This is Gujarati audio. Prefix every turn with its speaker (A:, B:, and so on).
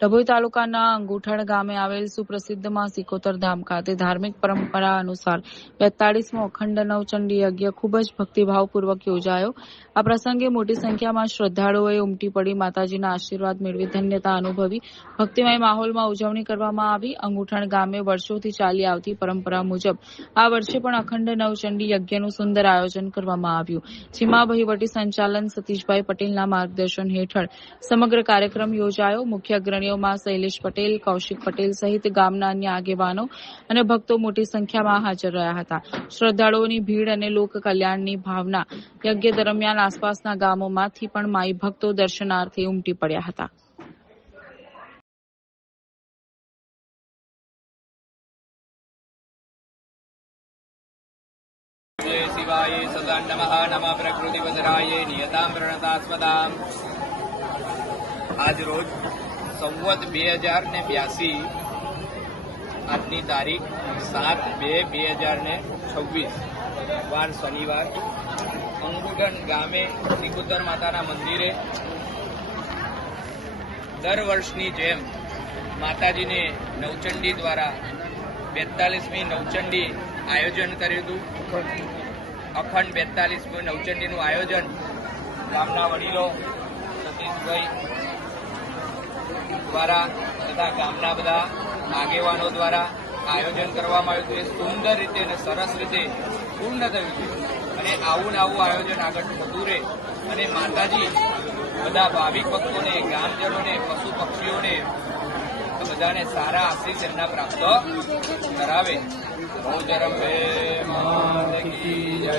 A: ડભોઈ તાલુકાના અંગુઠણ ગામે આવેલ સુપ્રસિદ્ધમાં સિકોતર ધામ ખાતે ધાર્મિક પરંપરા અનુસાર બેતાળીસમો અખંડ નવચંડી યજ્ઞ ખૂબ જ ભક્તિભાવપૂર્વક યોજાયો. આ પ્રસંગે મોટી સંખ્યામાં શ્રદ્ધાળુઓએ ઉમટી પડી, માતાજીના આશીર્વાદ મેળવી, ધન્યતા અનુભવી, ભક્તિમય માહોલમાં ઉજવણી કરવામાં આવી. અંગુઠણ ગામે વર્ષોથી ચાલી આવતી પરંપરા મુજબ આ વર્ષે પણ અખંડ નવચંડી યજ્ઞનું સુંદર આયોજન કરવામાં આવ્યું. જેમાં વહીવટી સંચાલન સતીશભાઈ પટેલના માર્ગદર્શન હેઠળ સમગ્ર કાર્યક્રમ યોજાયો. મુખ્ય અગ્રણીઓમાં શૈલેષ પટેલ, કૌશિક પટેલ સહિત ગામના અન્ય આગેવાનો અને ભક્તો મોટી સંખ્યામાં હાજર રહ્યા હતા. શ્રદ્ધાળુઓની ભીડ અને લોક કલ્યાણની ભાવના યજ્ઞ દરમિયાન આસપાસના ગામોમાંથી પણ માઈ ભક્તો દર્શનાર્થે ઉમટી પડ્યા હતા.
B: આજ રોજ સંવત બે હજાર ને બ્યાસી આજની તારીખ સાત બે બે હજાર ને છવ્વીસ. વાર શનિવાર. અંગુડન ગામે શ્રીકુતર માતાના મંદિરે દર વર્ષની જેમ માતાજીને નવચંડી દ્વારા બેતાલીસમી નવચંડી આયોજન કર્યું હતું. અખંડ બેતાલીસમી નવચંડીનું આયોજન ગામના વડીલો સતીશભાઈ દ્વારા તથા ગામના બધા આગેવાનો દ્વારા આયોજન કરવામાં આવ્યું હતું. એ સુંદર રીતે અને સરસ રીતે પૂર્ણ થયું છે. અને આવું ને આવું આયોજન આગળ થતું રહે. અને માતાજી બધા ભાવિક ભક્તોને ગામજનોને પશુ પક્ષીઓને બધાને સારા આશીષ એમના પ્રાપ્ત કરાવે. બહુ ધરમ હે માત કી જય.